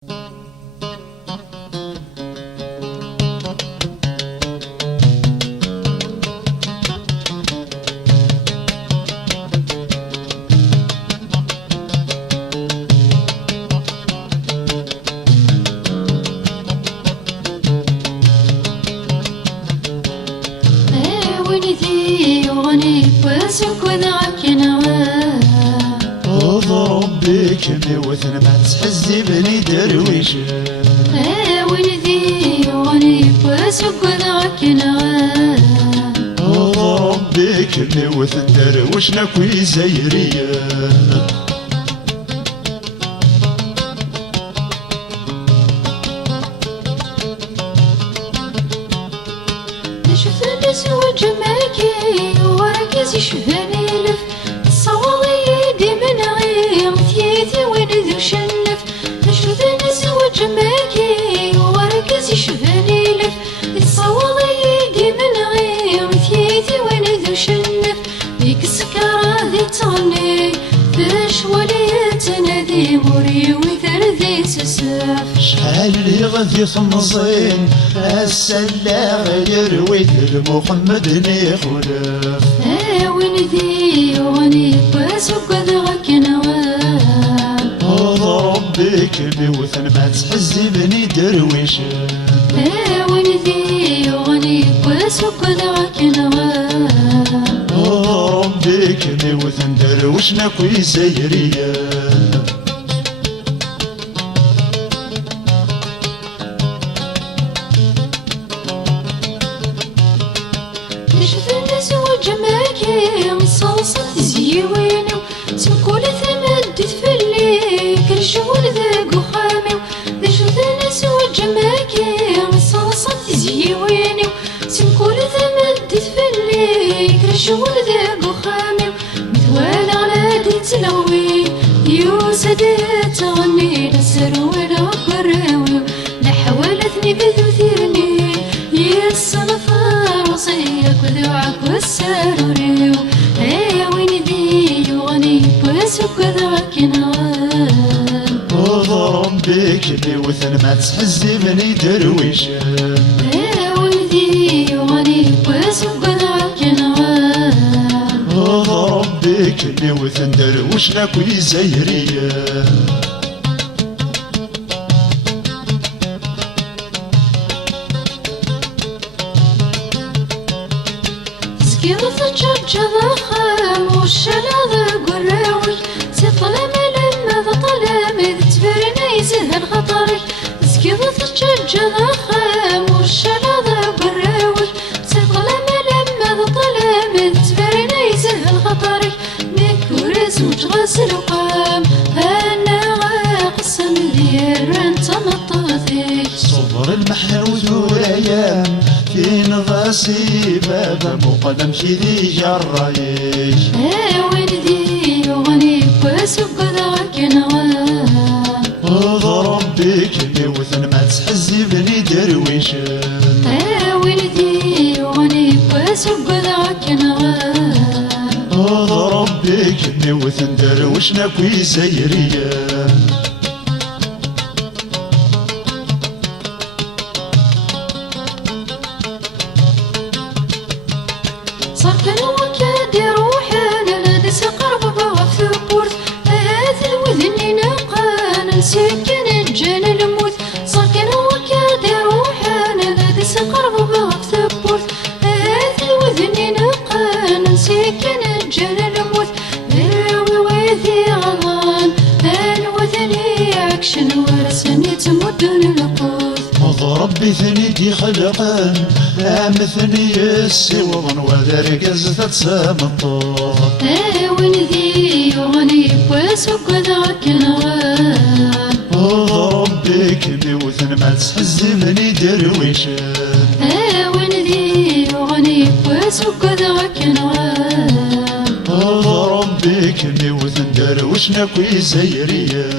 ولدي وغني واسك وذاك نواه اضرب بك وثن ما تحزي بني درويش. ولدي وغني واسك وذاك نواه اضرب بك وثن درويش نكوي زيريا. شفت نسوج ماكي وركز شفاني لف صوالي يدي من غير ثيتي وين ذو شنف. شفت نسوج ماكي وركز شفاني لف صوالي يدي من غير ثيتي وين ذو شنف. ديك السكرة ذي تغني فاش ولي تنادي موري وثرذي تساف. شحال اللي غادي خمصين السلا غير ويثر محمد نخلف. ولدي وغني واسك وذاك نواه اضرب بك وثن ما تحزي بني درويش. ولدي وغني واسك وذاك نواه اضرب بك وثن درويش نكوي زيريا. شفت زوج ماكي صلصة زيوينو سمكولة ثمدت فلي كرشول ذاك وخامي. شفت زوج ماكي صلصة زيوينو سمكولة ثمدت فلي كرشول ذاك وخامي. مثوال على دي تلوي يوسد تغني للسروي وراوي لحوالتني بذوثيرني يصنفا وصيك وذوعك والسروريو. ولدي وغني واسك وذاك نواه اضرب بك وثن ما تحزي بني درويش. ولدي وغني واسك وذاك نواه اضرب بك وثن درويش نكوي زيريا. سكيرة تجرجر خام والشلاذ قراوي تطلم لما ظلم تبرنا يزهر خطري. سكيرة تجرجر خام والشلاذ قراوي تطلم لما ظلم تبرنا يزهر خطري. نكورس وجغسل وقام انا قسم ديال انت مطاثي. صبر المحروس والايام في نظاسي بابا مقدم شذي جرايش. ولدي وغني واسك وذاك نواه اضرب بك وثن ما تحزي بني درويش. ولدي وغني واسك وذاك نواه اضرب بك وثن درويش نكوي زيريا. صار كان وكاد روحنا لدس قرب بغف ثبورت هذا الوذن نقان نسكن جان الموت. صار كان وكاد روحنا لدس قرب بغف ثبورت هذا الوذن نقان نسكن جان الموت. ذراوي ويذي غضان الوذن عكشن ورسني تمدن القوت. اضرب بثنيتي خلقان امثني السوضن وذرقز تتسامطط. ولدي وغني واسك وذاك نواه اضرب بك وثن ما تحزي بني درويش. ولدي وغني واسك وذاك نواه اضرب بك وثن درويش نكوي زيريا.